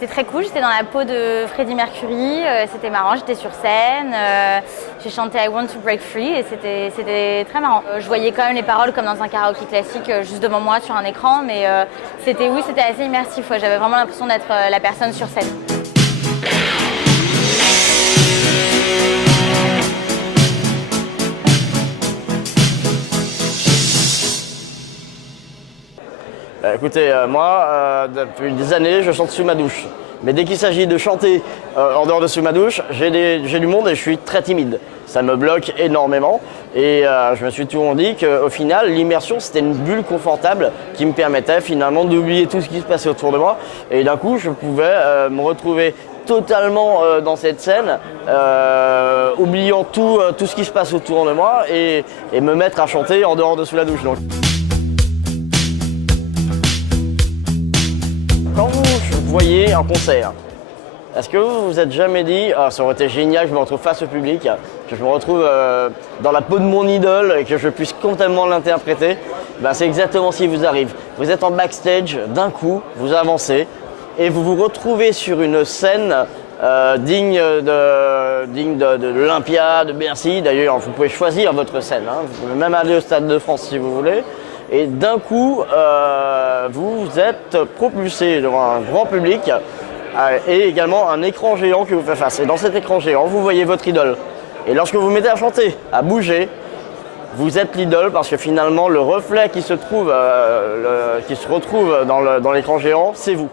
C'était très cool, j'étais dans la peau de Freddie Mercury, c'était marrant, j'étais sur scène, j'ai chanté I Want to Break Free et c'était très marrant. Je voyais quand même les paroles comme dans un karaoké classique juste devant moi sur un écran, mais c'était assez immersif, ouais. J'avais vraiment l'impression d'être la personne sur scène. Écoutez, moi, depuis des années, je chante sous ma douche. Mais dès qu'il s'agit de chanter en dehors de sous ma douche, j'ai du monde et je suis très timide. Ça me bloque énormément et je me suis toujours dit qu'au final, l'immersion, c'était une bulle confortable qui me permettait finalement d'oublier tout ce qui se passait autour de moi. Et d'un coup, je pouvais me retrouver totalement dans cette scène, oubliant tout ce qui se passe autour de moi et me mettre à chanter en dehors de sous la douche. Donc. Quand vous voyez un concert, est-ce que vous vous êtes jamais dit ça aurait été génial que je me retrouve face au public, que je me retrouve dans la peau de mon idole et que je puisse complètement l'interpréter? C'est exactement ce qui vous arrive. Vous êtes en backstage, d'un coup, vous avancez et vous vous retrouvez sur une scène digne de l'Olympia, de Bercy. D'ailleurs, vous pouvez choisir votre scène, hein. Vous pouvez même aller au Stade de France si vous voulez. Et d'un coup, vous êtes propulsé devant un grand public et également un écran géant qui vous fait face. Et dans cet écran géant, vous voyez votre idole. Et lorsque vous vous mettez à chanter, à bouger, vous êtes l'idole parce que finalement, le reflet qui se retrouve dans l'écran géant, c'est vous.